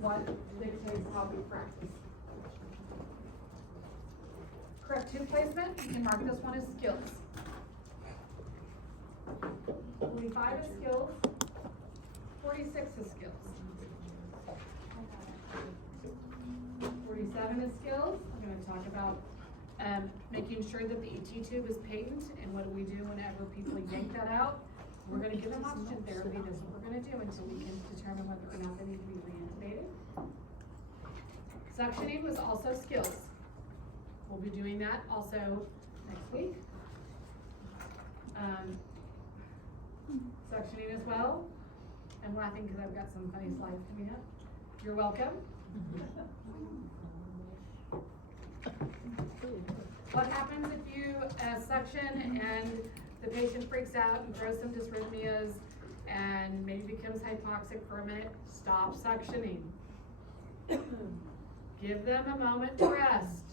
what dictates how we practice. Correct tube placement, you can mark this one as skills. 45 is skills, 46 is skills. 47 is skills. I'm going to talk about making sure that the ET tube is patent, and what do we do whenever people yank that out? We're going to give them oxygen therapy. That's what we're going to do until we can determine whether or not they need to be reintubated. Suctioning was also skills. We'll be doing that also next week. Suctioning as well. I'm laughing because I've got some funny slides coming up. You're welcome. What happens if you suction and the patient freaks out and throws some dysrhythmias and maybe becomes hypoxic for a minute? Stop suctioning. Give them a moment to rest.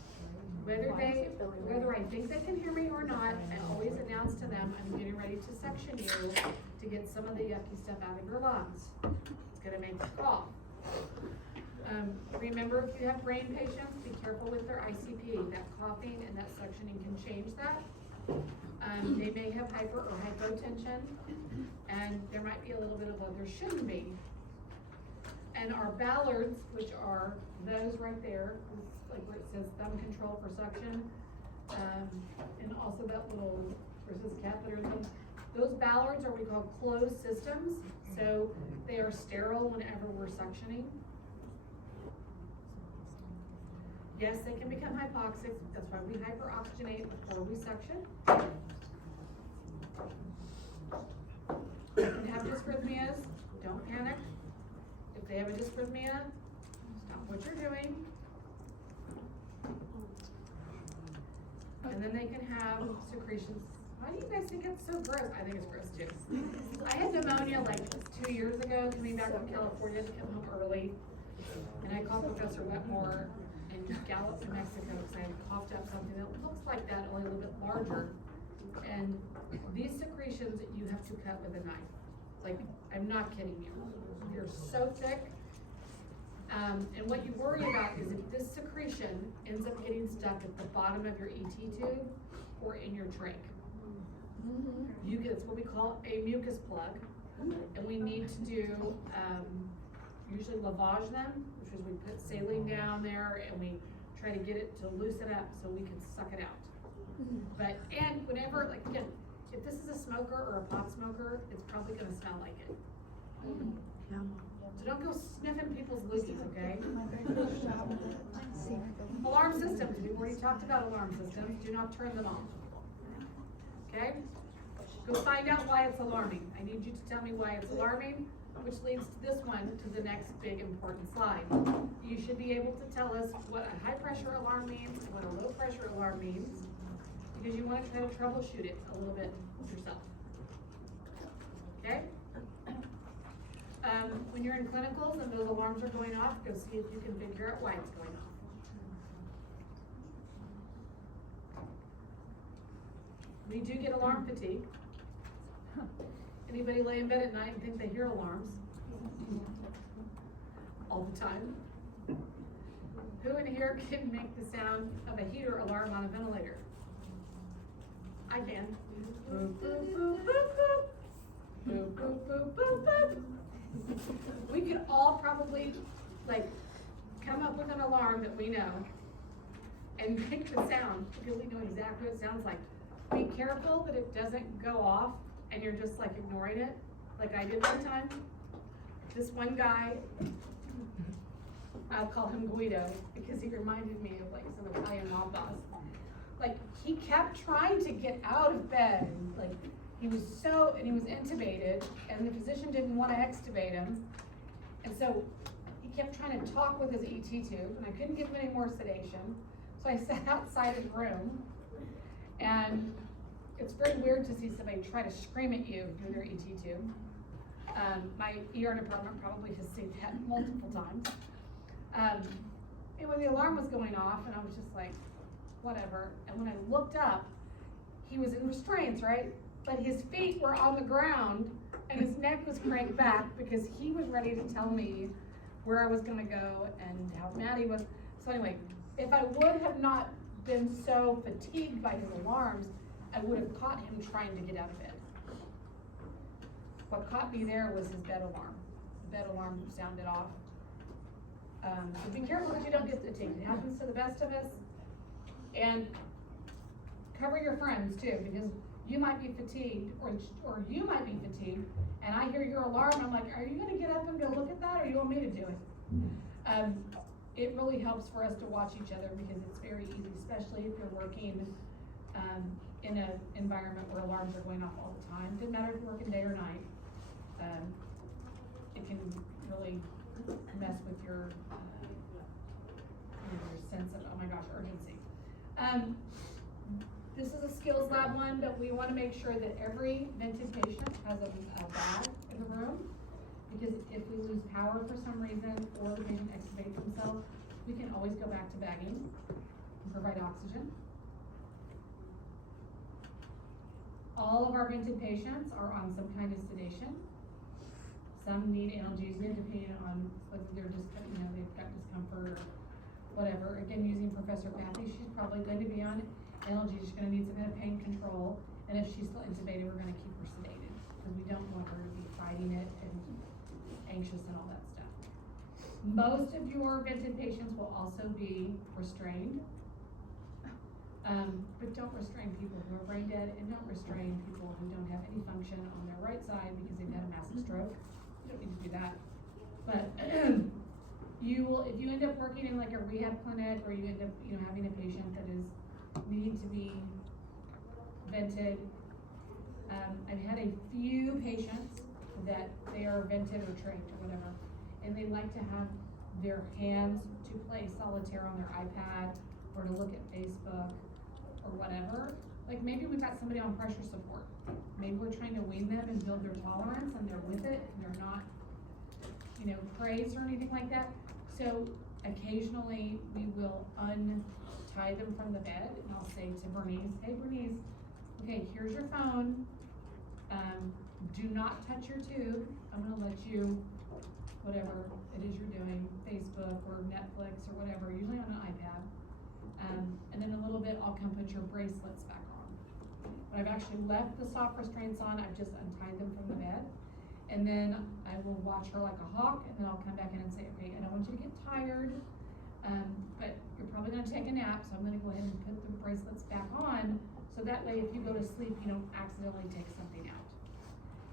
Whether I think they can hear me or not, I always announce to them, I'm getting ready to suction you to get some of the yucky stuff out of your lungs. It's gonna make you cough. Remember, if you have brain patients, be careful with their ICP. That coughing and that suctioning can change that. They may have hyper or hypotension, and there might be a little bit of what there shouldn't be. And our Ballards, which are those right there, like where it says thumb control for suction, and also that little, versus catheter thing. Those Ballards are what we call closed systems, so they are sterile whenever we're suctioning. Yes, they can become hypoxic. That's why we hyperoxygenate before we suction. If you have dysrhythmias, don't panic. If they have a dysrhythmia, stop what you're doing. And then they can have secretions. Why do you guys think it's so gross? I think it's gross too. I had pneumonia like 2 years ago, coming back from California to come home early. And I called Professor Wetmore in Gallup, New Mexico, because I had coughed up something that looks like that, only a little bit larger. And these secretions you have to cut with a knife. Like, I'm not kidding you. They're so thick. And what you worry about is if this secretion ends up getting stuck at the bottom of your ET tube or in your trach. You get, it's what we call a mucus plug. And we need to do, usually lavage them, which is we put saline down there and we try to get it to loosen up so we can suck it out. But, and whenever, like again, if this is a smoker or a pot smoker, it's probably gonna smell like it. So don't go sniffing people's loogies, okay? Alarm systems, we've already talked about alarm systems. Do not turn them off. Okay? Go find out why it's alarming. I need you to tell me why it's alarming, which leads to this one, to the next big important slide. You should be able to tell us what a high pressure alarm means and what a low pressure alarm means, because you want to try to troubleshoot it a little bit yourself. Okay? When you're in clinicals and those alarms are going off, go see if you can figure out why it's going off. We do get alarm fatigue. Anybody lay in bed at night and think they hear alarms? All the time. Who in here can make the sound of a heater alarm on a ventilator? I can. Boop, boop, boop, boop, boop. Boop, boop, boop, boop, boop. We could all probably like come up with an alarm that we know and make the sound because we know exactly what it sounds like. Be careful that it doesn't go off and you're just like ignoring it, like I did one time. This one guy, I'll call him Guido because he reminded me of like some Italian mob boss. Like he kept trying to get out of bed, like he was intubated, and the physician didn't want to extubate him, and so he kept trying to talk with his ET tube, and I couldn't give him any more sedation, so I sat outside his room, and it's very weird to see somebody try to scream at you through their ET tube. My ER department probably has seen that multiple times. And when the alarm was going off, and I was just like, whatever, and when I looked up, he was in restraints, right? But his feet were on the ground, and his neck was cranked back because he was ready to tell me where I was gonna go and how Maddie was. So anyway, if I would have not been so fatigued by his alarms, I would have caught him trying to get out of bed. What caught me there was his bed alarm. The bed alarm sounded off. So be careful that you don't get fatigued. It happens to the best of us. And cover your friends too, because you might be fatigued, or you might be fatigued, and I hear your alarm, and I'm like, are you gonna get up and go look at that, or you want me to do it? It really helps for us to watch each other, because it's very easy, especially if you're working in an environment where alarms are going off all the time. Doesn't matter if you're working day or night. It can really mess with your sense of, oh my gosh, urgency. This is a skills lab one, but we want to make sure that every vented patient has a bag in the room, because if we lose power for some reason, or the patient extubates themselves, we can always go back to bagging and provide oxygen. All of our vented patients are on some kind of sedation. Some need analgesia depending on whether they're just, they've got discomfort or whatever. Again, using Professor Pathy, she's probably going to be on analgesia. She's going to need some kind of pain control. And if she's still intubated, we're going to keep her sedated, because we don't want her to be fighting it and anxious and all that stuff. Most of your vented patients will also be restrained. But don't restrain people who are brain dead, and don't restrain people who don't have any function on their right side because they've had a massive stroke. You don't need to do that. But you will, if you end up working in like a rehab clinic, or you end up, having a patient that is needing to be vented. I've had a few patients that they are vented or trached or whatever, and they like to have their hands to play solitaire on their iPad, or to look at Facebook or whatever. Like maybe we've got somebody on pressure support. Maybe we're trying to wean them and build their tolerance, and they're with it, and they're not, crazed or anything like that. So occasionally we will untie them from the bed, and I'll say to Bernice, hey Bernice, okay, here's your phone. Do not touch your tube. I'm gonna let you, whatever it is you're doing, Facebook or Netflix or whatever, usually on an iPad. And then a little bit, I'll come put your bracelets back on. When I've actually left the soft restraints on, I've just untied them from the bed. And then I will watch her like a hawk, and then I'll come back in and say, okay, I don't want you to get tired, but you're probably gonna take a nap, so I'm gonna go ahead and put the bracelets back on, so that way if you go to sleep, you don't accidentally take something out.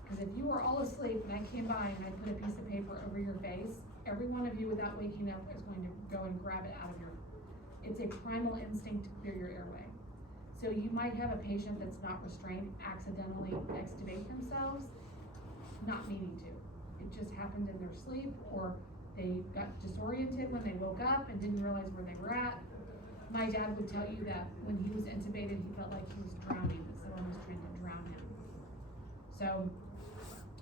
Because if you were all asleep and I came by and I put a piece of paper over your face, every one of you without waking up is going to go and grab it out of your, it's a primal instinct to clear your airway. So you might have a patient that's not restrained accidentally extubate themselves, not meaning to. It just happened in their sleep, or they got disoriented when they woke up and didn't realize where they were at. My dad would tell you that when he was intubated, he felt like he was drowning, that someone was trying to drown him. So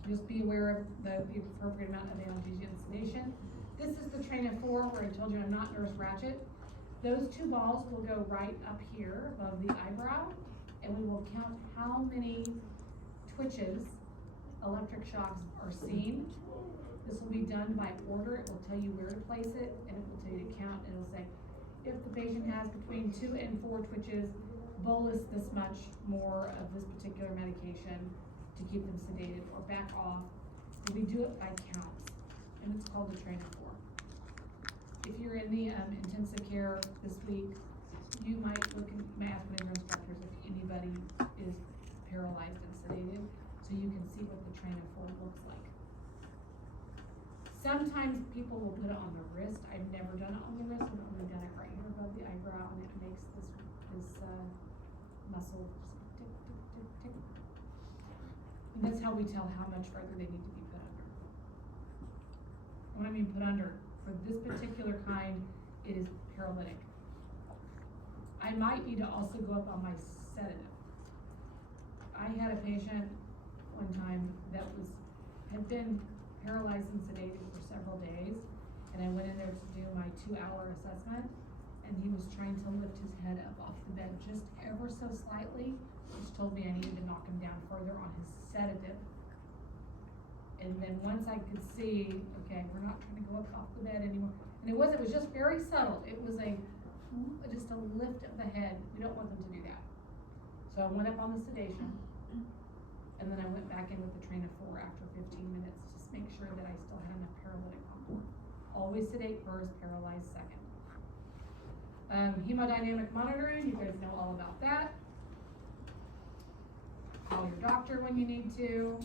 just be aware of the appropriate amount of analgesia and sedation. This is the train of 4 where I told you I'm not Nurse Ratched. Those 2 balls will go right up here above the eyebrow, and we will count how many twitches, electric shocks, are seen. This will be done by order. It will tell you where to place it, and it will tell you to count, and it will say, if the patient has between 2 and 4 twitches, bolus this much more of this particular medication to keep them sedated, or back off. And we do it by counts, and it's called the train of 4. If you're in the intensive care this week, you might ask one of your instructors if anybody is paralyzed and sedated, so you can see what the train of 4 looks like. Sometimes people will put it on the wrist. I've never done it on the wrist. I've only done it right here above the eyebrow, and it makes this muscle tick, tick, tick, tick. And that's how we tell how much further they need to be put under. When I mean put under, for this particular kind, it is paralytic. I might need to also go up on my sedative. I had a patient one time that had been paralyzed and sedated for several days, and I went in there to do my 2-hour assessment, and he was trying to lift his head up off the bed just ever so slightly, which told me I needed to knock him down further on his sedative. And then once I could see, okay, we're not trying to go up off the bed anymore. And it was just very subtle. It was just a lift of the head. We don't want them to do that. So I went up on the sedation, and then I went back in with the train of 4 after 15 minutes, just make sure that I still had enough paralytic on board. Always sedate first, paralyze second. Hemodynamic monitoring, you guys know all about that. Call your doctor when you need to.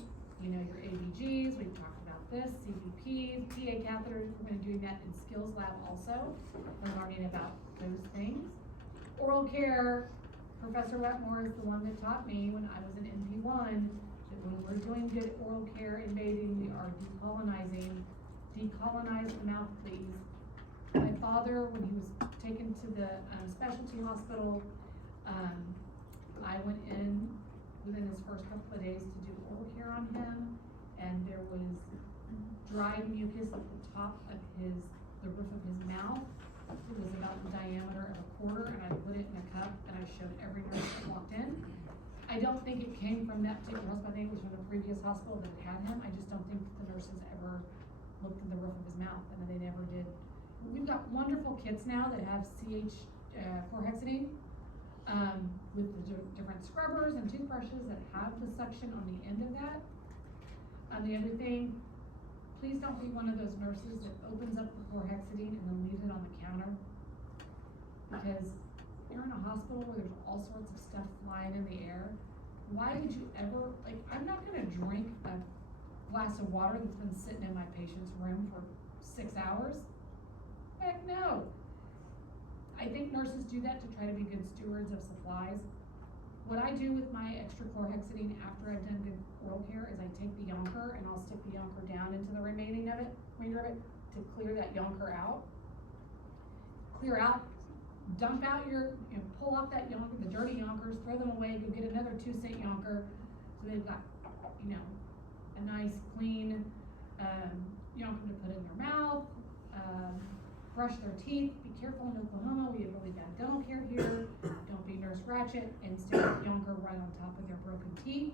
You know your ABGs, we've talked about this, CVPs, PA catheters, we're going to be doing that in skills lab also. We're learning about those things. Oral care, Professor Wetmore is the one that taught me when I was in NP1 that when we're doing good oral care in bathing, we are decolonizing. Decolonize the mouth, please. My father, when he was taken to the specialty hospital, I went in within his first couple of days to do oral care on him, and there was dried mucus at the top of the roof of his mouth. It was about the diameter of a quarter, and I put it in a cup, and I showed every nurse that walked in. I don't think it came from that particular hospital. I think it was from the previous hospital that had him. I just don't think the nurses ever looked at the roof of his mouth, and they never did. We've got wonderful kits now that have chlorhexidine, with the different scrubbers and toothbrushes that have the suction on the end of that. The other thing, please don't be one of those nurses that opens up the chlorhexidine and then leaves it on the counter. Because you're in a hospital where there's all sorts of stuff flying in the air. Why would you ever, I'm not gonna drink a glass of water that's been sitting in my patient's room for 6 hours. Heck no. I think nurses do that to try to be good stewards of supplies. What I do with my extra chlorhexidine after I've done good oral care is I take the yonker and I'll stick the yonker down into the remainder of it to clear that yonker out. Clear out, dump out pull off that yonker, the dirty yonkers, throw them away, go get another 2-cent yonker. So they've got, a nice clean yonker to put in their mouth. Brush their teeth. Be careful in Oklahoma, we have really bad dental care here. Don't be Nurse Ratchet and stick yonker right on top of their broken teeth.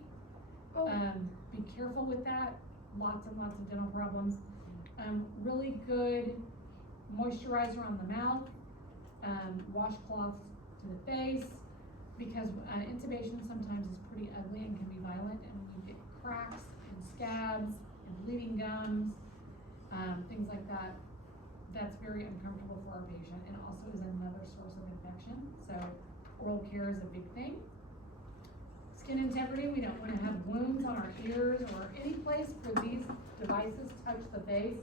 Be careful with that. Lots and lots of dental problems. Really good moisturizer on the mouth. Washcloths to the face, because intubation sometimes is pretty ugly and can be violent, and when you get cracks and scabs and bleeding gums, things like that, that's very uncomfortable for our patient and also is another source of infection. So oral care is a big thing. Skin integrity, we don't want to have wounds on our ears or any place where these devices touch the face,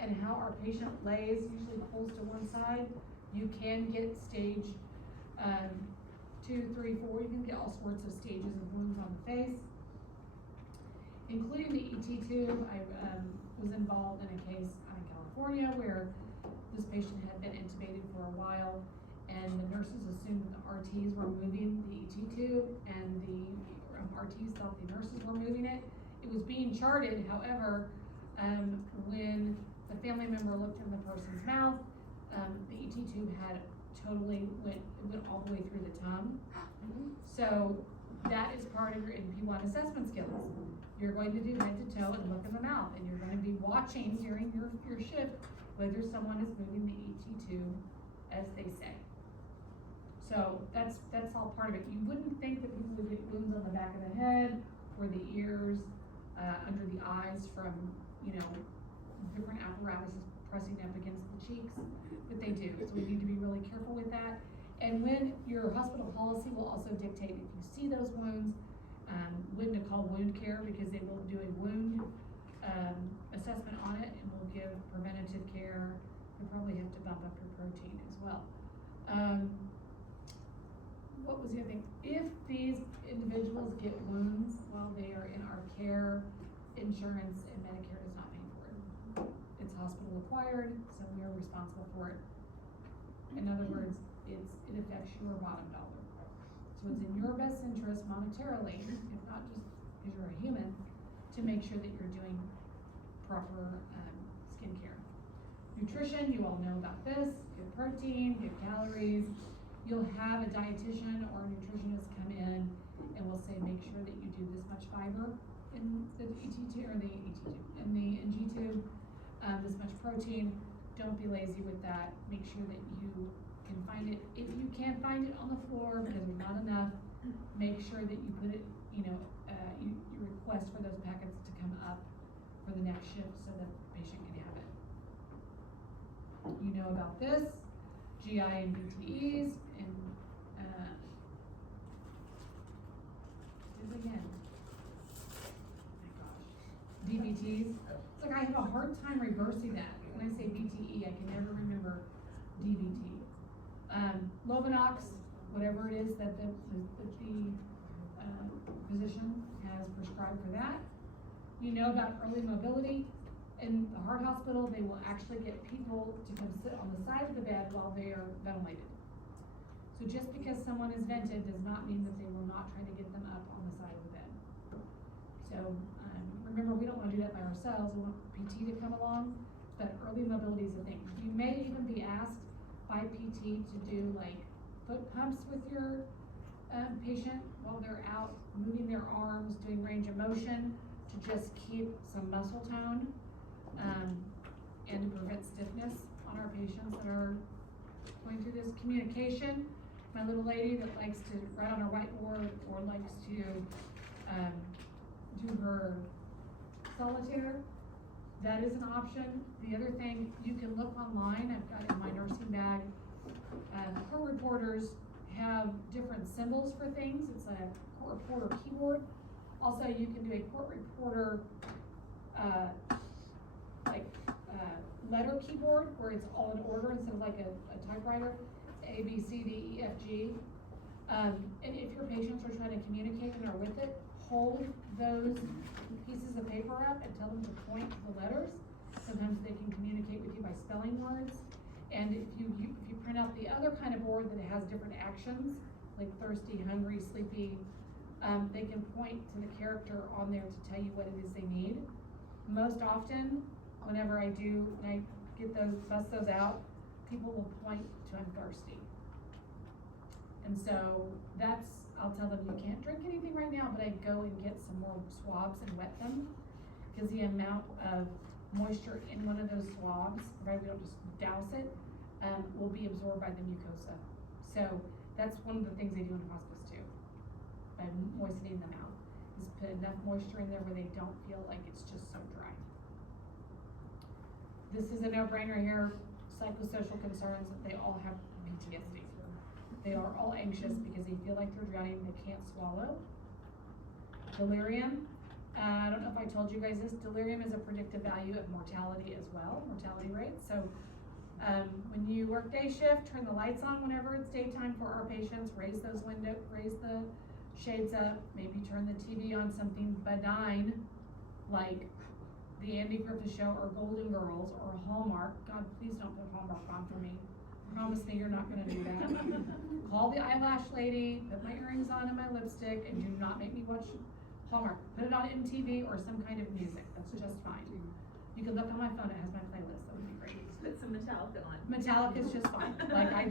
and how our patient lays usually pulls to one side. You can get stage 2, 3, 4, you can get all sorts of stages of wounds on the face. Including the ET tube, I was involved in a case out in California where this patient had been intubated for a while, and the nurses assumed that the RTs were moving the ET tube, and the RTs thought the nurses were moving it. It was being charted, however, when the family member looked in the person's mouth, the ET tube had totally went all the way through the tongue. So that is part of your NP1 assessment skills. You're going to do head to toe and look in the mouth, and you're going to be watching during your shift whether someone is moving the ET tube as they say. So that's all part of it. You wouldn't think that people would get wounds on the back of the head or the ears, under the eyes from, different apparatuses pressing up against the cheeks, but they do. So we need to be really careful with that. And when your hospital policy will also dictate if you see those wounds, when to call wound care, because they will do a wound assessment on it and will give preventative care. You'll probably have to bump up your protein as well. What was the other thing? If these individuals get wounds while they are in our care, insurance and Medicare does not pay for it. It's hospital acquired, so we are responsible for it. In other words, it affects your bottom dollar. So it's in your best interest monetarily, if not just because you're a human, to make sure that you're doing proper skincare. Nutrition, you all know about this. Good protein, good calories. You'll have a dietitian or a nutritionist come in and will say, make sure that you do this much fiber in the ET tube, or the ET tube, in the NG tube, this much protein. Don't be lazy with that. Make sure that you can find it. If you can't find it on the floor because there's not enough, make sure that you put it, you request for those packets to come up for the next shift so that the patient can have it. You know about this, GI and BTEs, and again. DVTs. It's like I have a hard time reversing that. When I say BTE, I can never remember DVT. Lovenox, whatever it is that the physician has prescribed for that. You know about early mobility. In the heart hospital, they will actually get people to come sit on the side of the bed while they are ventilated. So just because someone is vented does not mean that they will not try to get them up on the side of the bed. So remember, we don't want to do that by ourselves. We want PT to come along, but early mobility is a thing. You may even be asked by PT to do like foot pumps with your patient while they're out moving their arms, doing range of motion to just keep some muscle tone and to prevent stiffness on our patients that are going through this. Communication. My little lady that likes to write on her whiteboard or likes to do her solitaire, that is an option. The other thing, you can look online. I've got in my nursing bag. Court reporters have different symbols for things. It's a court reporter keyboard. Also, you can do a court reporter letter keyboard where it's all in order instead of like a typewriter. A, B, C, D, E, F, G. And if your patients are trying to communicate and are with it, hold those pieces of paper up and tell them to point to the letters. Sometimes they can communicate with you by spelling words. And if you print out the other kind of board that has different actions, like thirsty, hungry, sleepy, they can point to the character on there to tell you what it is they need. Most often, whenever I get those, bust those out, people will point to I'm thirsty. And so I'll tell them you can't drink anything right now, but I go and get some more swabs and wet them, because the amount of moisture in one of those swabs, right, we don't just douse it, will be absorbed by the mucosa. So that's one of the things they do in hospice too, by moistening them out, is put enough moisture in there where they don't feel like it's just so dry. This is a no-brainer here. Psychosocial concerns, they all have PTSD. They are all anxious because they feel like they're drowning, they can't swallow. Delirium, I don't know if I told you guys this, delirium is a predictive value of mortality as well, mortality rate. So when you work day shift, turn the lights on whenever it's daytime for our patients, raise the shades up, maybe turn the TV on something benign, like the Andy Griffith Show or Golden Girls or Hallmark. God, please don't put Hallmark on for me. Promise me you're not gonna do that. Call the eyelash lady, put my earrings on and my lipstick, and do not make me watch Hallmark. Put it on MTV or some kind of music, that's just fine. You can look on my phone, it has my playlist, that would be great. Put some Metallica on. Metallica's just fine. Like, I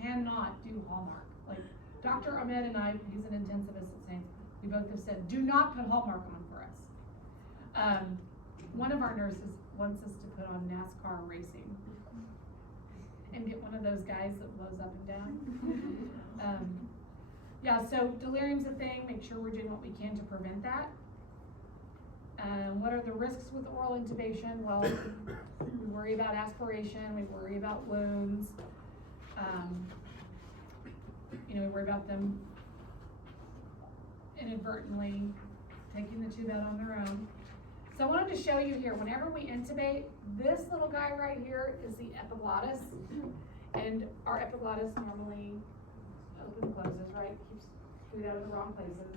cannot do Hallmark. Like, Dr. Ahmed and I, he's an intensivist at Saints, we both have said, do not put Hallmark on for us. One of our nurses wants us to put on NASCAR racing and get one of those guys that blows up and down. Yeah, so delirium's a thing. Make sure we're doing what we can to prevent that. What are the risks with oral intubation? Well, we worry about aspiration, we worry about wounds, we worry about them inadvertently taking the tube out on their own. So I wanted to show you here, whenever we intubate, this little guy right here is the epiglottis. And our epiglottis normally opens and closes, right? Keeps food out of the wrong places.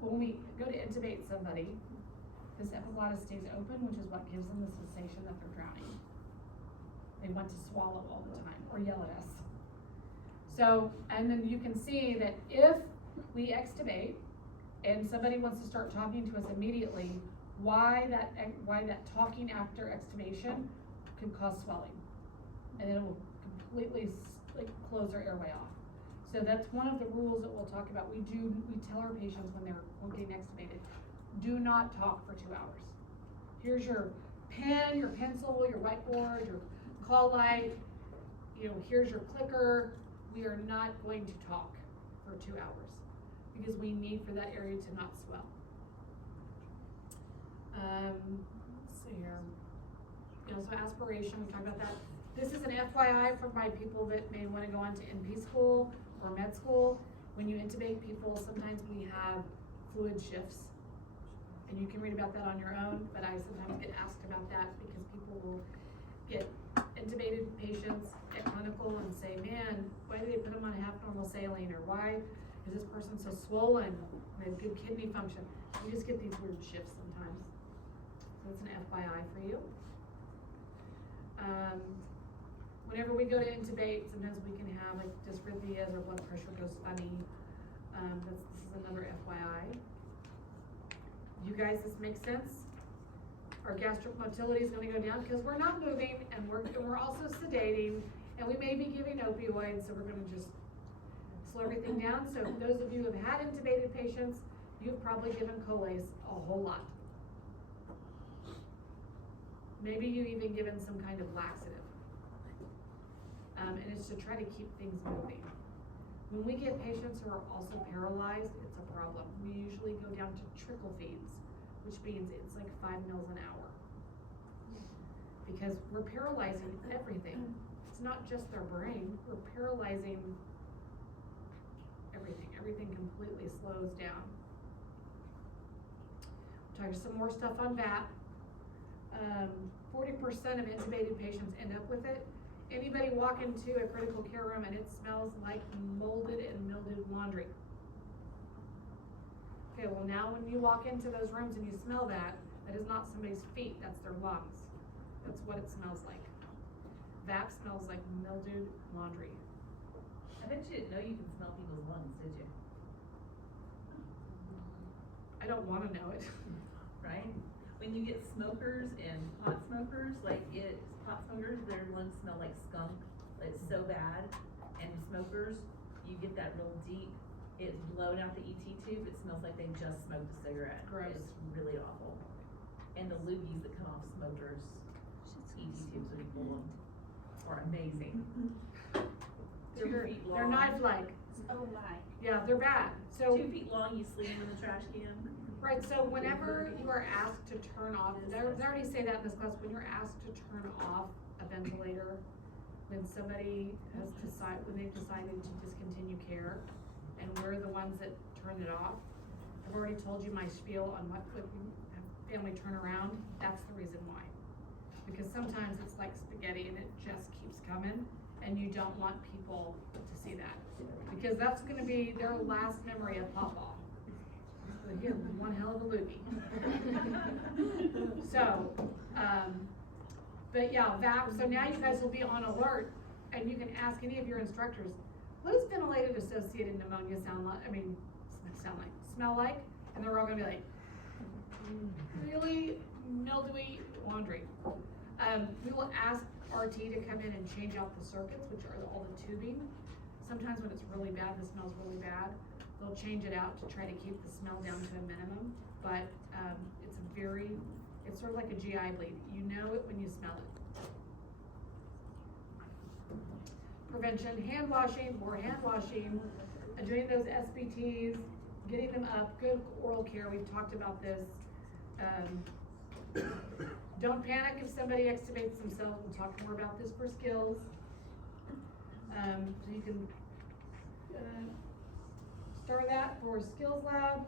When we go to intubate somebody, this epiglottis stays open, which is what gives them the sensation that they're drowning. They want to swallow all the time or yell at us. So, and then you can see that if we extubate, and somebody wants to start talking to us immediately, why that talking after extubation could cause swelling, and it will completely close their airway off. So that's one of the rules that we'll talk about. We tell our patients when they're getting extubated, do not talk for 2 hours. Here's your pen, your pencil, your whiteboard, your call light, here's your clicker. We are not going to talk for 2 hours because we need for that area to not swell. Let's see here. So aspiration, we talked about that. This is an FYI for my people that may want to go on to NP school or med school. When you intubate people, sometimes we have fluid shifts. And you can read about that on your own, but I sometimes get asked about that because people will get intubated patients at clinical and say, man, why do they put them on half normal saline? Or why is this person so swollen? They have good kidney function. You just get these weird shifts sometimes. So it's an FYI for you. Whenever we go to intubate, sometimes we can have like dysrhythmias or blood pressure goes funny. This is another FYI. You guys, this makes sense? Our gastric motility is going to go down because we're not moving and we're also sedating and we may be giving opioids, so we're going to just slow everything down. So for those of you who have had intubated patients, you've probably given Colace a whole lot. Maybe you've even given some kind of laxative. And it's to try to keep things moving. When we get patients who are also paralyzed, it's a problem. We usually go down to trickle feeds, which means it's like 5 mils an hour. Because we're paralyzing everything. It's not just their brain, we're paralyzing everything. Everything completely slows down. Talk some more stuff on VAP. 40% of intubated patients end up with it. Anybody walk into a critical care room and it smells like molded and mildewed laundry. Okay, well now when you walk into those rooms and you smell that, that is not somebody's feet, that's their lungs. That's what it smells like. VAP smells like mildewed laundry. I bet you didn't know you can smell people's lungs, did you? I don't want to know it. Right? When you get smokers and pot smokers, pot smokers, their lungs smell like skunk. It's so bad. And smokers, you get that real deep, it's blown out the ET tube, it smells like they just smoked a cigarette. Gross. It's really awful. And the loogies that come off smokers' ET tubes when you pull them are amazing. 2 feet long. They're knife-like. Oh my. Yeah, they're bad. So 2 feet long, you sleep in the trash can. right, so whenever you are asked to turn off, they already say that in this class, when you're asked to turn off a ventilator, when somebody has when they've decided to discontinue care, and we're the ones that turn it off, I've already told you my spiel on what would family turnaround. That's the reason why. Because sometimes it's like spaghetti and it just keeps coming, and you don't want people to see that. Because that's gonna be their last memory of Pawpaw. He had one hell of a loogie. So, but yeah, VAP, so now you guys will be on alert and you can ask any of your instructors, what does ventilated associated pneumonia smell like? And they're all gonna be like, really mildewy laundry. We will ask RT to come in and change out the circuits, which are all the tubing. Sometimes when it's really bad, the smell's really bad, they'll change it out to try to keep the smell down to a minimum, but it's sort of like a GI bleed. You know it when you smell it. Prevention, hand washing, more hand washing, doing those SBTs, getting them up, good oral care, we've talked about this. Don't panic if somebody extubates themselves, we'll talk more about this for skills. So you can start that for skills lab.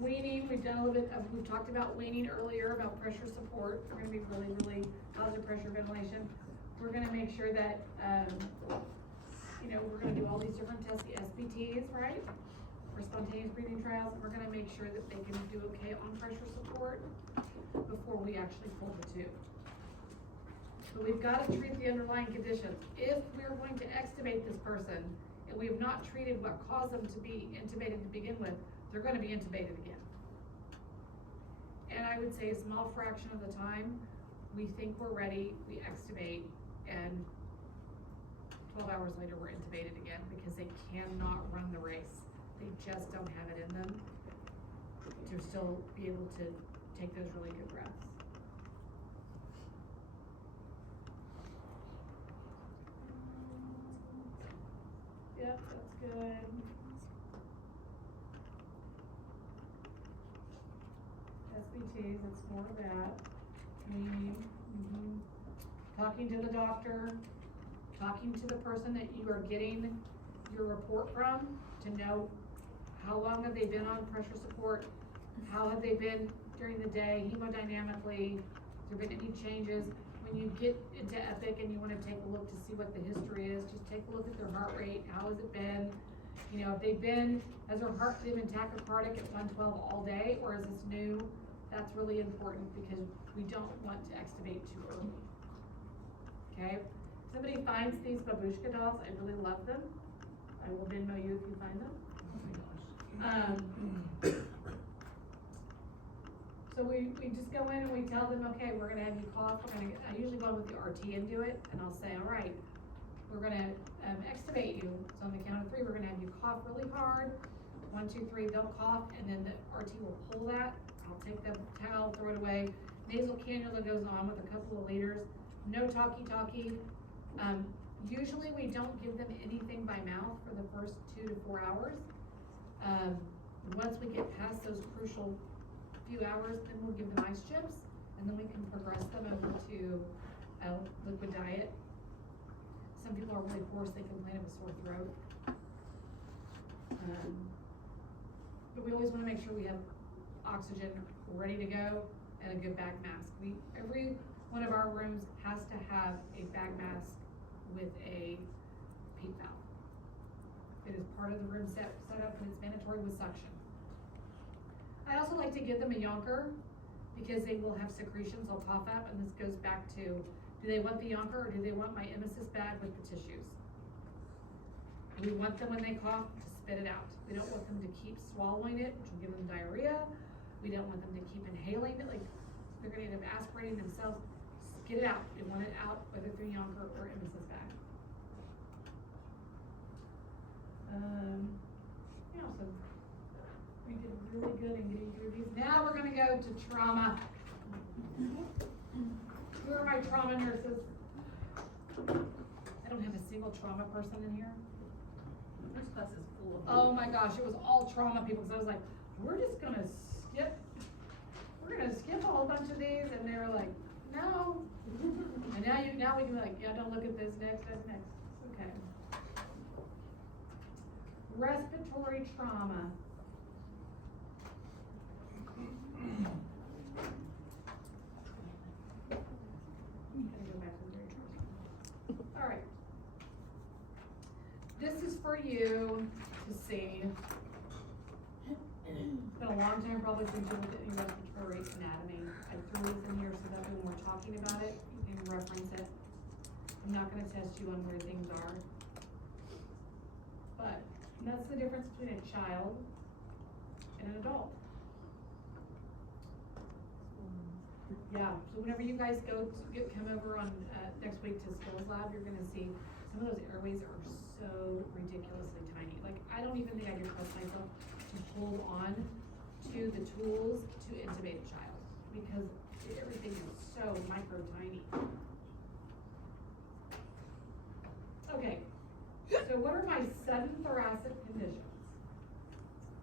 Weaning, we've done a little bit of, we've talked about weaning earlier, about pressure support. We're gonna be really positive pressure ventilation. We're gonna make sure that, we're gonna do all these different tests, the SBTs, right? For spontaneous breathing trials, we're gonna make sure that they can do okay on pressure support before we actually pull the tube. But we've got to treat the underlying conditions. If we're going to extubate this person and we have not treated what caused them to be intubated to begin with, they're going to be intubated again. And I would say a small fraction of the time, we think we're ready, we extubate, and 12 hours later, we're intubated again because they cannot run the race. They just don't have it in them to still be able to take those really good breaths. Yep, that's good. SBTs, it's more of that. Talking to the doctor, talking to the person that you are getting your report from to know how long have they been on pressure support, how have they been during the day, hemodynamically, has there been any changes? When you get into Epic and you wanna take a look to see what the history is, just take a look at their heart rate, how has it been? You know, if they've been tachycardic at 112 all day, or is this new? That's really important because we don't want to extubate too early. Okay? If somebody finds these babushka dolls, I really love them. I will Venmo you if you find them. So we just go in and we tell them, okay, we're gonna have you cough. I usually go with the RT and do it, and I'll say, all right, we're gonna extubate you. So on the count of 3, we're gonna have you cough really hard. 1, 2, 3, they'll cough, and then the RT will pull that. I'll take the towel, throw it away. Nasal cannula goes on with a couple of liters. No talkie-talkie. Usually we don't give them anything by mouth for the first 2 to 4 hours. Once we get past those crucial few hours, then we'll give them ice chips, and then we can progress them over to a liquid diet. Some people are really hoarse, they complain of a sore throat. But we always wanna make sure we have oxygen ready to go and a good bag mask. Every one of our rooms has to have a bag mask with a PEEP valve. It is part of the room setup, and it's mandatory with suction. I also like to give them a Yonker because they will have secretions, they'll cough up, and this goes back to, do they want the Yonker or do they want my emesis bag with the tissues? We want them when they cough to spit it out. We don't want them to keep swallowing it, which will give them diarrhea. We don't want them to keep inhaling it, like they're gonna end up aspirating themselves. Just get it out. We want it out, whether through Yonker or emesis bag. Yeah, so we did really good in getting through these. Now we're gonna go to trauma. Who are my trauma nurses? I don't have a single trauma person in here. Nurse class is full of. Oh my gosh, it was all trauma people, so I was like, we're gonna skip a whole bunch of these, and they were like, no. And now we can be like, yeah, don't look at this, next, okay. Respiratory trauma. All right. This is for you to see. It's been a long time probably since you looked at any respiratory anatomy. I threw this in here so that when we're talking about it, you can reference it. I'm not gonna test you on where things are. But that's the difference between a child and an adult. Yeah, so whenever you guys come over on next week to Skills Lab, you're gonna see some of those airways are so ridiculously tiny. Like, I don't even think I can trust myself to hold on to the tools to intubate a child because everything is so micro tiny. Okay, so what are my sudden thoracic conditions?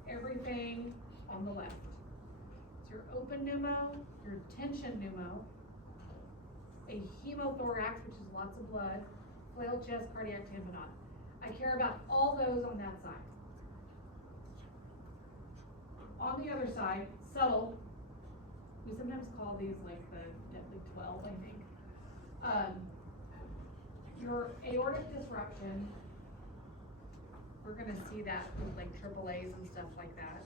Everything on the left. It's your open pneumo, your tension pneumo, a hemothorax, which is lots of blood, flail chest, cardiac tamponade. I care about all those on that side. On the other side, subtle, we sometimes call these like the deadly 12, I think. Your aortic disruption, we're gonna see that with like AAAs and stuff like that.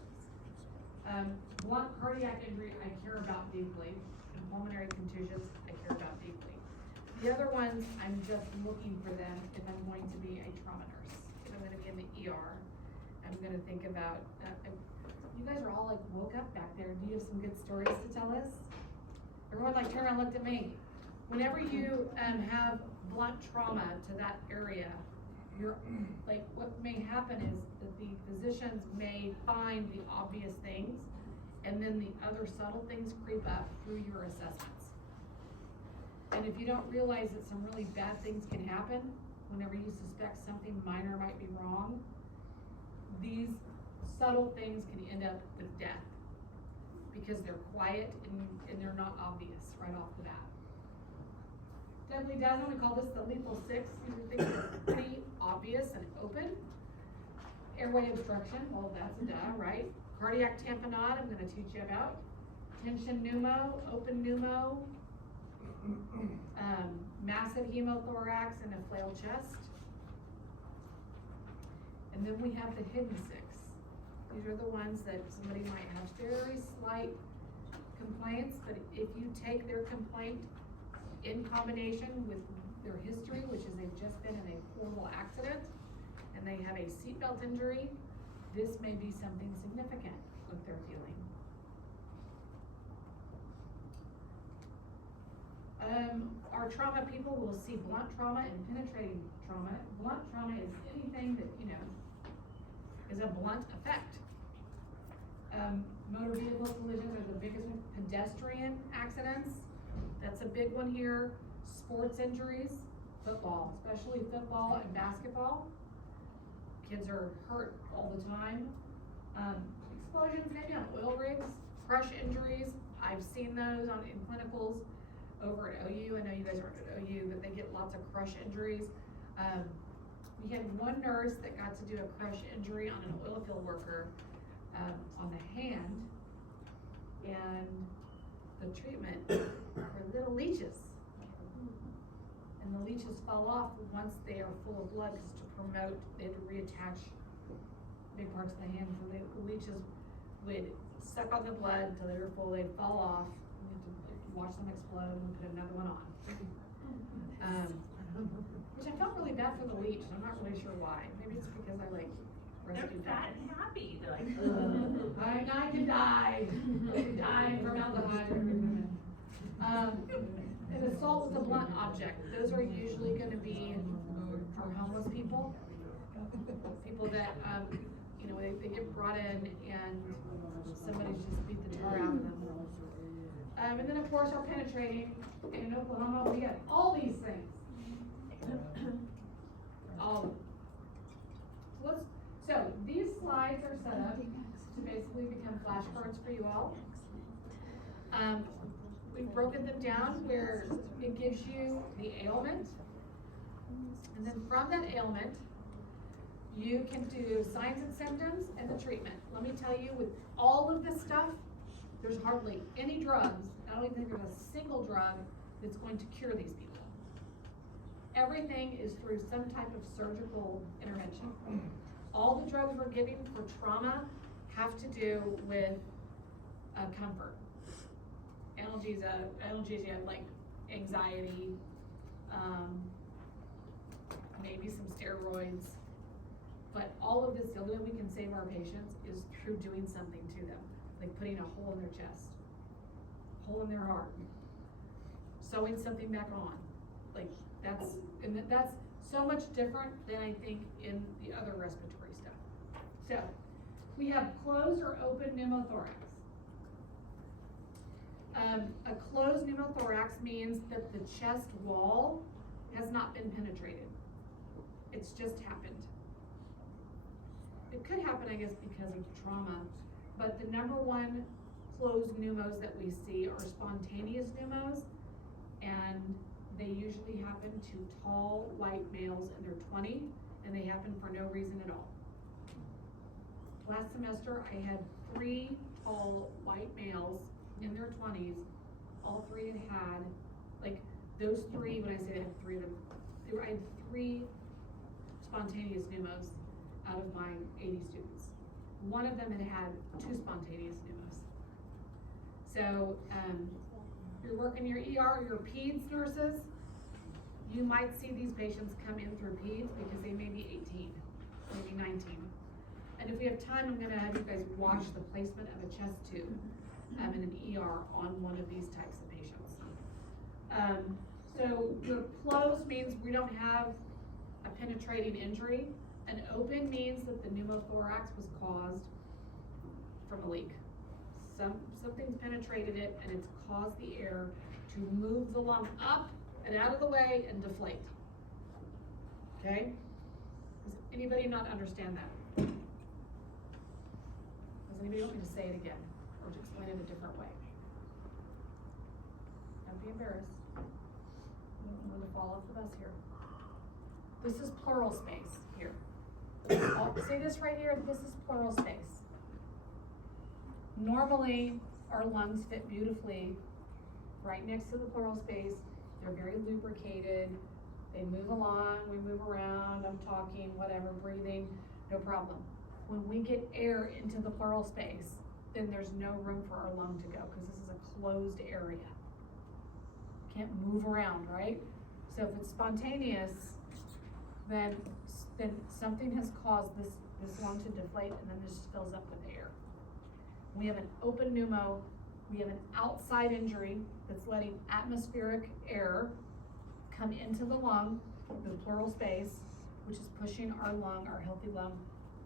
Blunt cardiac injury, I care about deeply. And pulmonary contusions, I care about deeply. The other ones, I'm just looking for them if I'm going to be a trauma nurse. If I'm gonna be in the ER, I'm gonna think about, you guys are all like woke up back there. Do you have some good stories to tell us? Everyone like turned around and looked at me. whenever you, have blunt trauma to that area, you're, like, what may happen is that the physicians may find the obvious things, and then the other subtle things creep up through your assessments. And if you don't realize that some really bad things can happen, whenever you suspect something minor might be wrong, these subtle things can end up with death, because they're quiet and they're not obvious right off the bat. Deadly Dazzle, we call this the lethal six. These are things that are pretty obvious and open. Airway obstruction, well, that's a duh, right? Cardiac tamponade, I'm gonna teach you about. Tension pneumo, open pneumo, massive hemothorax and a flail chest. And then we have the hidden six. These are the ones that somebody might have very slight complaints, but if you take their complaint in combination with their history, which is they've just been in a horrible accident, and they have a seatbelt injury, this may be something significant what they're feeling. Our trauma people will see blunt trauma and penetrating trauma. Blunt trauma is anything that, you know, is a blunt effect. Motor vehicle collisions are the biggest one. Pedestrian accidents, that's a big one here. Sports injuries, football, especially football and basketball. Kids are hurt all the time. Explosions maybe on oil rigs, crush injuries. I've seen those in clinicals over at OU. I know you guys aren't at OU, but they get lots of crush injuries. We had one nurse that got to do a crush injury on an oil field worker on the hand, and the treatment were little leeches. And the leeches fall off once they are full of blood, because to promote, they had to reattach big parts of the hand, so the leeches would suck on the blood until they were full, they'd fall off, and you had to watch them explode and put another one on. Which I felt really bad for the leech, I'm not really sure why. Maybe it's because I like They're rescued fat them. and happy, they're like, I can die. I can die from aldehyde. An assault with a blunt object. Those are usually going to be our homeless people. People that, you know, they get brought in and somebody's just beat the tar out of them. And then of course our penetrating. In Oklahoma, we got all these things. All of them. So these slides are set up to basically become flashcards for you all. We've broken them down where it gives you the ailment, and then from that ailment, you can do signs and symptoms and the treatment. Let me tell you, with all of this stuff, there's hardly any drugs. I don't even think there's a single drug that's going to cure these people. Everything is through some type of surgical intervention. All the drugs we're giving for trauma have to do with comfort. Analgesia like anxiety, maybe some steroids, but all of this, the only way we can save our patients is through doing something to them, like putting a hole in their chest, hole in their heart, sewing something back on. Like that's so much different than I think in the other respiratory stuff. So we have closed or open pneumothorax. A closed pneumothorax means that the chest wall has not been penetrated. It's just happened. It could happen, I guess, because of trauma, but the number one closed pneumos that we see are spontaneous pneumos, and they usually happen to tall white males in their 20s, and they happen for no reason at all. Last semester, I had 3 tall white males in their 20s. All 3 had, like, those 3, when I say I had 3 of them, I had 3 spontaneous pneumos out of my 80 students. One of them had 2 spontaneous pneumos. So, you're working your ER, your peds nurses, you might see these patients come in through peds because they may be 18, maybe 19. And if we have time, I'm gonna have you guys watch the placement of a chest tube in an ER on one of these types of patients. So your closed means we don't have a penetrating injury. An open means that the pneumothorax was caused from a leak. Something's penetrated it and it's caused the air to move the lung up and out of the way and deflate. Okay? Does anybody not understand that? Does anybody want me to say it again or to explain it a different way? Don't be embarrassed. I'm going to fall off the bus here. This is pleural space here. I'll say this right here, this is pleural space. Normally, our lungs fit beautifully right next to the pleural space. They're very lubricated. They move along, we move around, I'm talking, whatever, breathing, no problem. When we get air into the pleural space, then there's no room for our lung to go because this is a closed area. Can't move around, right? So if it's spontaneous, then something has caused this lung to deflate and then this fills up with air. We have an open pneumo, we have an outside injury that's letting atmospheric air come into the lung, the pleural space, which is pushing our lung, our healthy lung,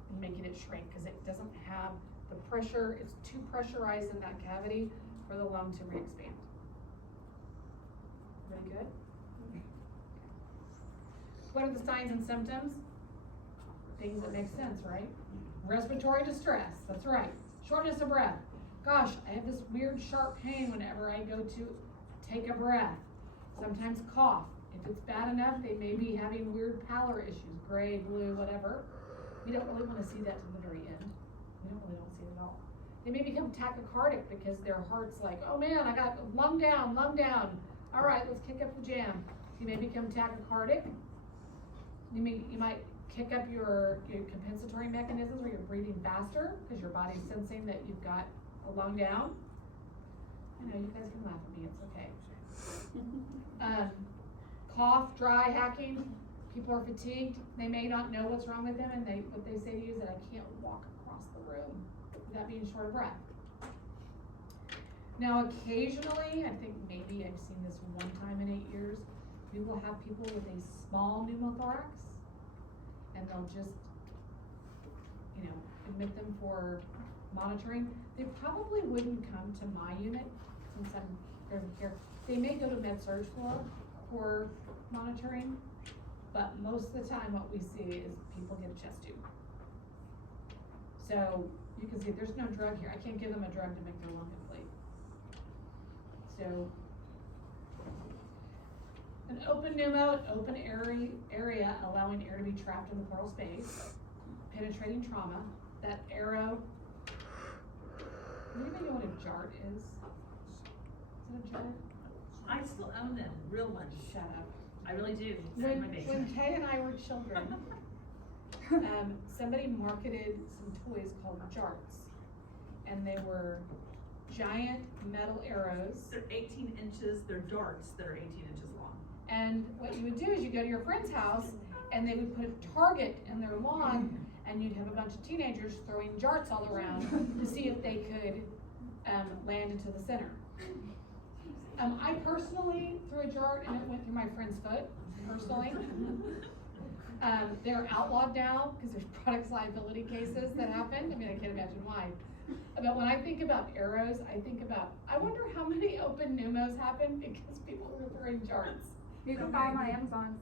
and making it shrink because it doesn't have the pressure, it's too pressurized in that cavity for the lung to re-expand. Very good? What are the signs and symptoms? Things that make sense, right? Respiratory distress, that's right. Shortness of breath. Gosh, I have this weird sharp pain whenever I go to take a breath. Sometimes cough. If it's bad enough, they may be having weird pallor issues, gray, blue, whatever. We don't really want to see that to the very end. We don't really want to see it at all. They may become tachycardic because their heart's like, oh man, I got lung down, lung down. All right, let's kick up the jam. You may become tachycardic. You might kick up your compensatory mechanisms where you're breathing faster because your body's sensing that you've got a lung down. I know you guys can laugh at me, it's okay. Cough, dry, hacking, people are fatigued. They may not know what's wrong with them and what they say to you is that I can't walk across the room without being short of breath. Now occasionally, I think maybe I've seen this one time in 8 years, we will have people with a small pneumothorax and they'll just, admit them for monitoring. They probably wouldn't come to my unit since I'm urgent care. They may go to med-surg floor for monitoring, but most of the time what we see is people get a chest tube. So you can see there's no drug here. I can't give them a drug to make their lung inflate. So an open pneumo, an open area allowing air to be trapped in the pleural space, penetrating trauma, that arrow. Anybody know what a JART is? Is it a JART? I still own them, real ones. Shut up. I really do. They're in my basement. When Kay and I were children, somebody marketed some toys called JARTs, and they were giant metal arrows. They're 18 inches, they're darts that are 18 inches long. And what you would do is you go to your friend's house and they would put a target in their lawn and you'd have a bunch of teenagers throwing JARTs all around to see if they could land into the center. I personally threw a JART and it went through my friend's foot, personally. They're outlawed now because there's product liability cases that happened. I mean, I can't imagine why. But when I think about arrows, I wonder how many open pneumos happen because people were throwing JARTs. You can buy them on Amazon.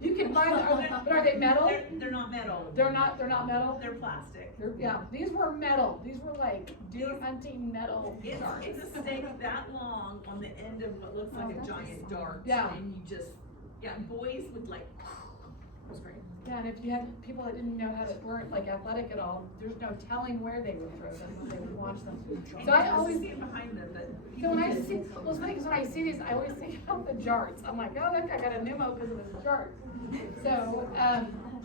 You can buy them, but are they metal? They're not metal. They're not metal? They're plastic. Yeah, these were metal. These were like deer hunting metal JARTs. It's a stake that long on the end of what looks like a giant dart. Yeah. And you just, boys would like, It was great. Yeah, and if you had people that didn't know how to, weren't like athletic at all, there's no telling where they would throw them when they would watch them. So I always see it behind them, but. So when I see, well, it's funny because when I see these, I always think about the JARTs. I'm like, oh, that guy got a pneumo because of his JART. So,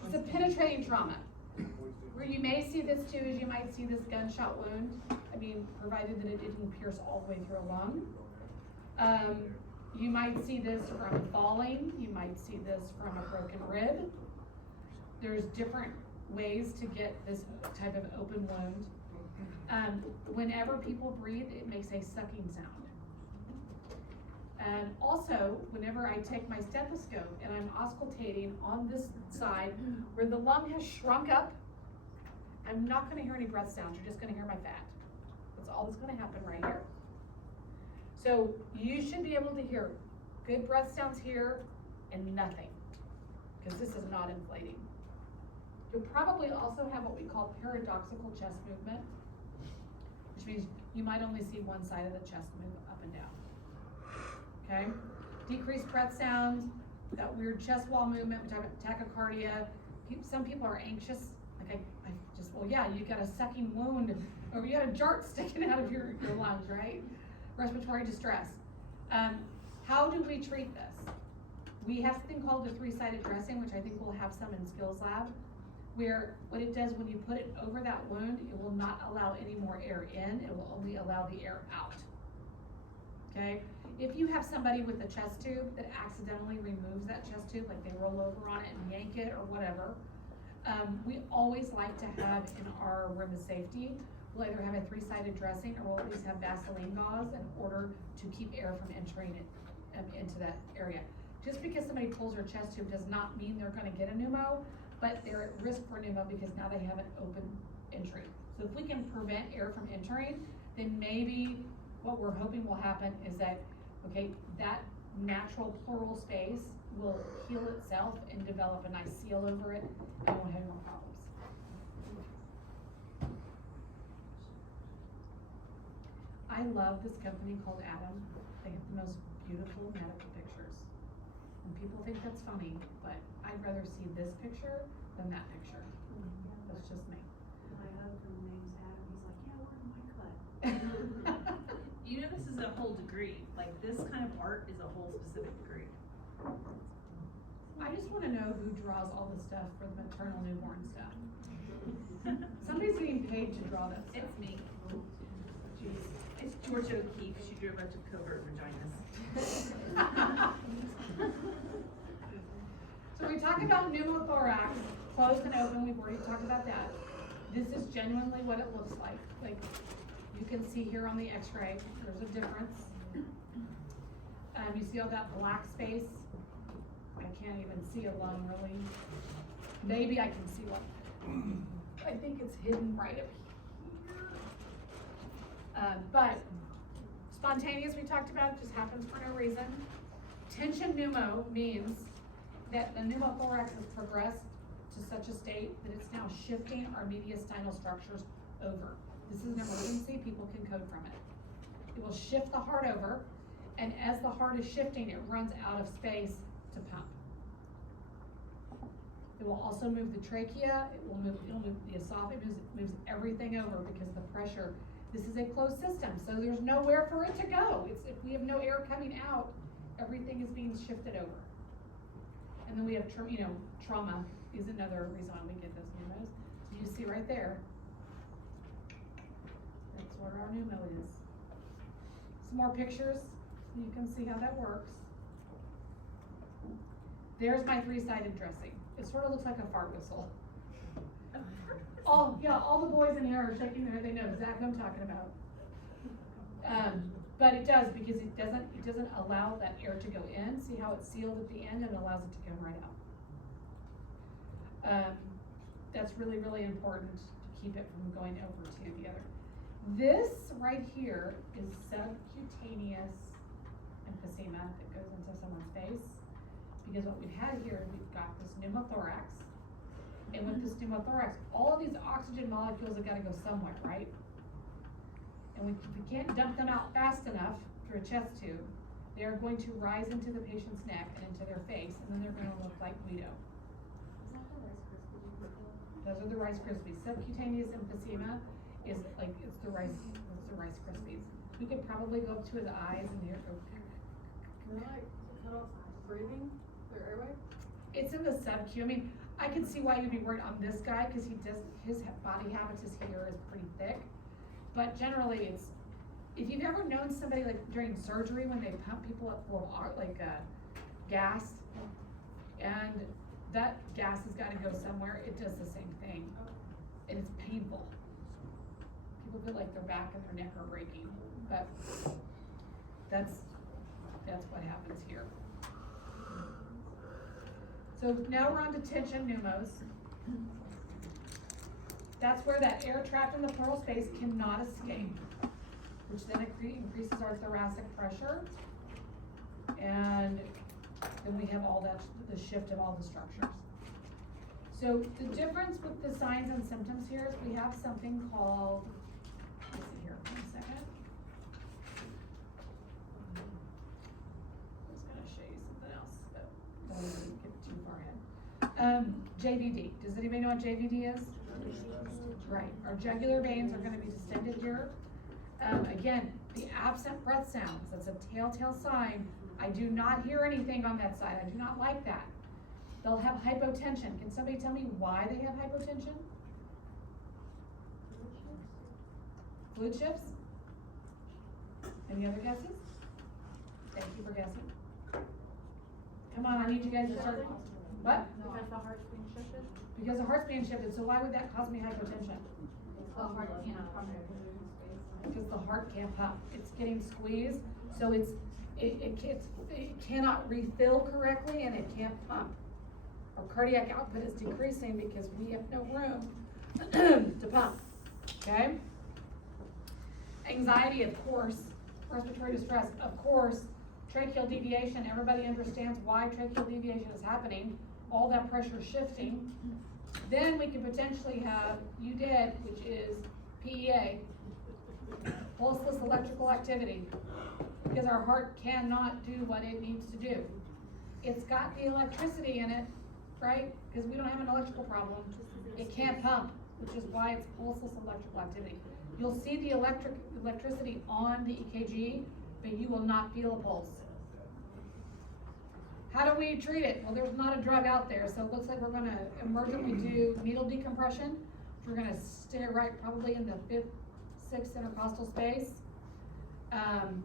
it's a penetrating trauma. Where you may see this too is you might see this gunshot wound. I mean, provided that it didn't pierce all the way through a lung. You might see this from falling. You might see this from a broken rib. There's different ways to get this type of open wound. And also, whenever I take my stethoscope and I'm auscultating on this side where the lung has shrunk up, I'm not gonna hear any breath sounds, you're just gonna hear my fat. That's all that's gonna happen right here. So you should be able to hear good breath sounds here and nothing, because this is not inflating. You'll probably also have what we call paradoxical chest movement, which means you might only see one side of the chest move up and down. Okay? Decreased breath sounds, that weird chest wall movement, we talk about tachycardia. Some people are anxious, like I just, well, yeah, you got a sucking wound, or you got a dart sticking out of your lungs, right? Respiratory distress. How do we treat this? We have something called a three-sided dressing, which I think we'll have some in skills lab, where what it does when you put it over that wound, it will not allow any more air in, it will only allow the air out. Okay? If you have somebody with a chest tube that accidentally removes that chest tube, like they roll over on it and yank it or whatever, we always like to have in our room of safety, we'll either have a three-sided dressing or we'll at least have Vaseline gauze in order to keep air from entering it into that area. Just because somebody pulls their chest tube does not mean they're gonna get a pneumo, but they're at risk for pneumo because now they have an open entry. So if we can prevent air from entering, then maybe what we're hoping will happen is that, okay, that natural pleural space will heal itself and develop a nice seal over it and won't have any more problems. I love this company called Adam. They have the most beautiful medical pictures. And people think that's funny, but I'd rather see this picture than that picture. That's just me. My husband's name's Adam, he's like, yeah, where's my cut? You know, this is a whole degree, like this kind of art is a whole specific degree. I just wanna know who draws all the stuff for the maternal newborn stuff. Somebody's getting paid to draw that stuff. It's me. Jeez. It's Georgia O'Keeffe, she drew a bunch of covert vaginas. So we talk about pneumothorax, closed and open, we've already talked about that. This is genuinely what it looks like. Like, you can see here on the x-ray, there's a difference. You see all that black space? I can't even see a lung really. Maybe I can see one. I think it's hidden right up here. But spontaneous we talked about, it just happens for no reason. Tension pneumo means that the pneumothorax has progressed to such a state that it's now shifting our mediastinal structures over. This is an emergency, people can code from it. It will shift the heart over, and as the heart is shifting, it runs out of space to pump. It will also move the trachea, it'll move the esophagus, it moves everything over because the pressure, this is a closed system, so there's nowhere for it to go. If we have no air coming out, everything is being shifted over. And then we have, trauma is another reason why we get those pneumos. So you see right there, that's where our pneumo is. Some more pictures, so you can see how that works. There's my three-sided dressing. It sort of looks like a fart whistle. All the boys in here are shaking their head, they know exactly what I'm talking about. But it does, because it doesn't allow that air to go in. See how it's sealed at the end and allows it to come right out. That's really, really important to keep it from going over to the other. This right here is subcutaneous emphysema that goes into someone's face. Because what we've had here, we've got this pneumothorax. And with this pneumothorax, all of these oxygen molecules have got to go somewhere, right? And we can't dump them out fast enough through a chest tube. They are going to rise into the patient's neck and into their face, and then they're going to look like Guido. Those are the Rice Krispies. Subcutaneous emphysema is like, it's the Rice Krispies. We could probably go up to his eyes and here go. Can I cut off breathing, their airway? It's in the sub-Q. I mean, I can see why you'd be worried on this guy, because his body habitus here is pretty thick. But generally, it's, if you've ever known somebody like during surgery when they pump people up full of gas, and that gas has got to go somewhere, it does the same thing, and it's painful. People feel like their back and their neck are breaking, but that's That's what happens here. So now we're on to tension pneumos. That's where that air trapped in the pleural space cannot escape, which then increases our thoracic pressure. And then we have all that, the shift of all the structures. So the difference with the signs and symptoms here is we have something called, let's see here, 1 second. I was gonna show you something else, but don't get too far ahead. JVD, does anybody know what JVD is? Right, our jugular veins are gonna be distended here. Again, the absent breath sounds, that's a telltale sign. I do not hear anything on that side, I do not like that. They'll have hypotension. Can somebody tell me why they have hypotension? Fluid shifts? Any other guesses? Thank you for guessing. Come on, I need you guys to start. What? Because the heart's being shifted? Because the heart's being shifted, so why would that cause me hypotension? The heart can't pump it. Because the heart can't pump. It's getting squeezed, so it cannot refill correctly and it can't pump. Our cardiac output is decreasing because we have no room to pump, okay? Anxiety, of course. Respiratory distress, of course. Tracheal deviation, everybody understands why tracheal deviation is happening. All that pressure shifting. Then we could potentially have UDED, which is PEA, pulseless electrical activity, because our heart cannot do what it needs to do. It's got the electricity in it, right? Because we don't have an electrical problem. It can't pump, which is why it's pulseless electrical activity. You'll see the electricity on the EKG, but you will not feel a pulse. How do we treat it? Well, there's not a drug out there, so it looks like we're gonna emergently do needle decompression. We're gonna stay right probably in the 5th, 6th intercostal space. And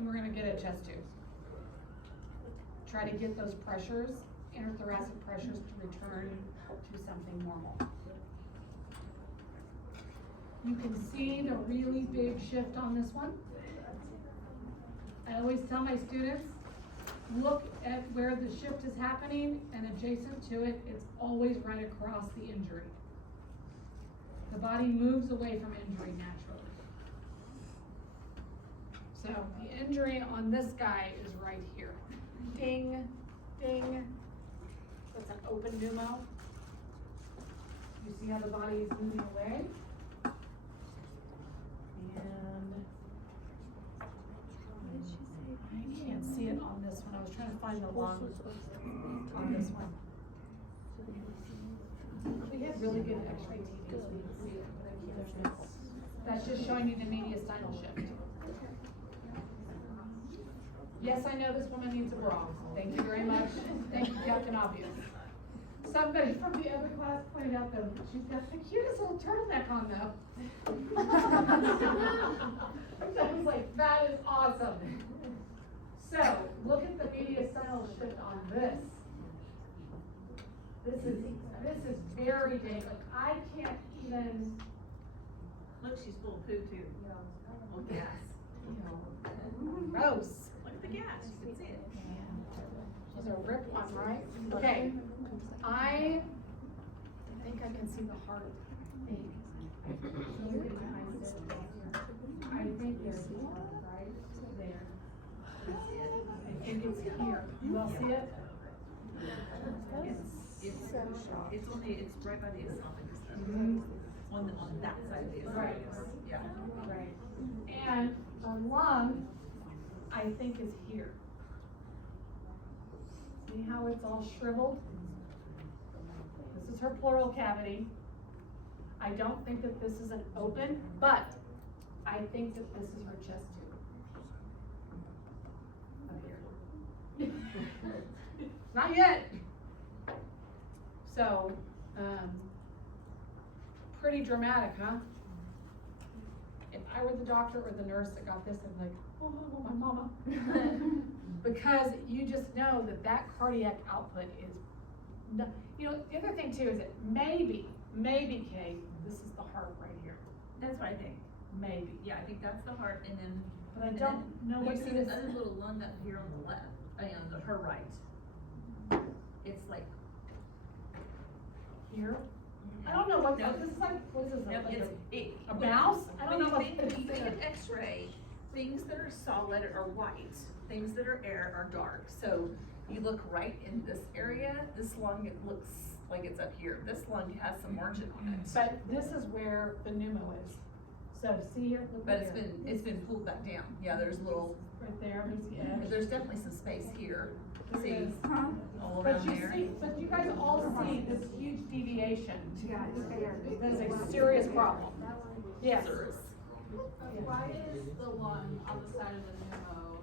we're gonna get a chest tube. Try to get those pressures, interthoracic pressures, to return to something normal. You can see the really big shift on this one. I always tell my students, look at where the shift is happening, and adjacent to it, it's always right across the injury. The body moves away from injury naturally. So the injury on this guy is right here. Ding, ding. That's an open pneumo. You see how the body is moving away? And I can't see it on this one. I was trying to find the lung on this one. We had really good X-ray TV, so you can see it, but I can't. That's just showing you the mediastinal shift. Yes, I know this woman needs a bra. Thank you very much. Thank you, Captain Obvious. Somebody from the other class pointed out that she's got the cutest little turtleneck on though. I was like, that is awesome. So, look at the mediastinal shift on this. This is very big. Like, I can't even. Look, she's full of poo too. Oh, gas. Gross. Look at the gas, you can see it. Those are ripped ones, right? Okay. I think I can see the heart. I think there's one right there. I think it's here. You all see it? It's right by the esophagus. On that side of the esophagus. Right. Yeah. Right. And the lung, I think, is here. See how it's all shriveled? This is her pleural cavity. I don't think that this is an open, but I think that this is her chest tube. Up here. Not yet. So, pretty dramatic, huh? If I were the doctor or the nurse that got this, I'd be like, oh, my mama. Because you just know that that cardiac output is, no, you know, the other thing too is that maybe, Kay, this is the heart right here. That's what I think. maybe, Yeah, I think that's the heart, and then. but I and don't know then what you see this. the other little lung up here on the left, on her right. It's like, Here? I don't know what, No. this is like, what is this, no, like it's, a mouse? I don't know what When you this think is. of X-ray, things that are solid are white, things that are air are dark. So you look right in this area, this lung, it looks like it's up here. This lung has some margin on it. But this is where the pneumo is. So see here, look But right here. it's been pulled back down. Yeah, there's little, Right there, there's the edge. there's definitely some space here. This See, is- all But around you there. see, but you guys all see this huge deviation. Guys, That is a serious problem. Yes. why is the one on the side of the pneumo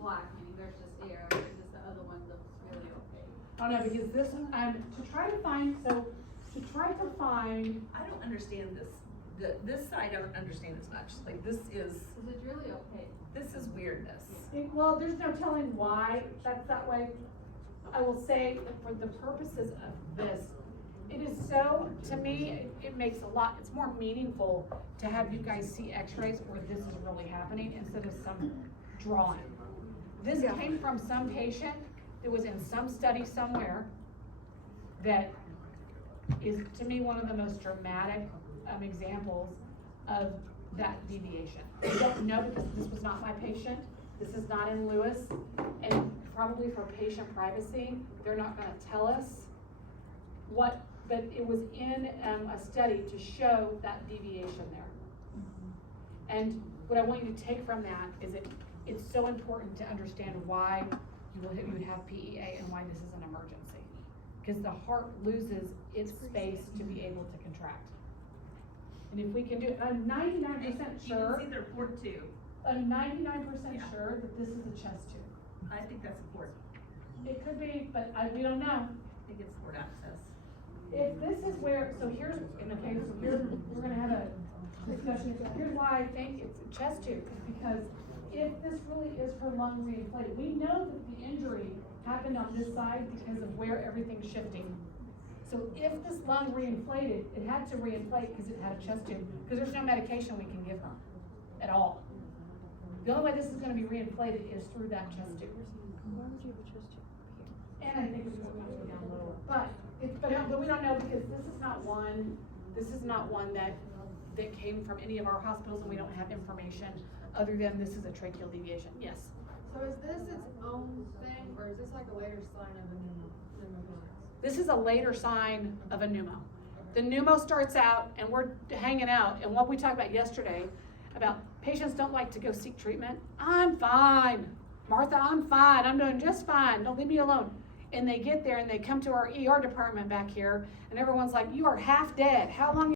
black, meaning there's just air, versus the other one looks really opaque? Oh no, because this, to try to find, I don't understand this. This side I don't understand as much. Like this is Cause it's really opaque. weirdness. well, there's no telling why that's that way. I will say that for the purposes of this, it is so, to me, it makes it's more meaningful to have you guys see x-rays where this is really happening instead of some drawing. This came from some patient that was in some study somewhere that is, to me, one of the most dramatic, examples of that deviation. I don't know because this was not my patient, this is not in Lewis, and probably for patient privacy, they're not gonna tell us what, but it was in, a study to show that deviation there. And what I want you to take from that is it's so important to understand why you would have PEA and why this is an emergency. Because the heart loses its space to be able to contract. And if we can do it, I'm 99% You can sure, see their port two. I'm 99% Yeah. sure that this is a chest tube. I think that's a port. It could be, but we don't know. I think it's port access. If this is where, so here's, okay, so here, we're gonna have a discussion, here's why I think it's a chest tube, is because if this really is her lung reinflated, we know that the injury happened on this side because of where everything's shifting. So if this lung reinflated, it had to reinflate because it had a chest tube, because there's no medication we can give her at all. The only way this is gonna be reinflated is through that chest tube. Why would you have a chest tube here? And I think it's just going to go down a little, but we don't know because this is not one that came from any of our hospitals and we don't have information other than this is a tracheal deviation, yes. So is this its own thing, or is this like a later sign of a pneumonia? This is a later sign of a pneumo. The pneumo starts out and we're hanging out, and what we talked about yesterday about patients don't like to go seek treatment. I'm fine, Martha, I'm fine, I'm doing just fine, don't leave me alone. And they get there and they come to our ER department back here and everyone's like, you are half dead, how long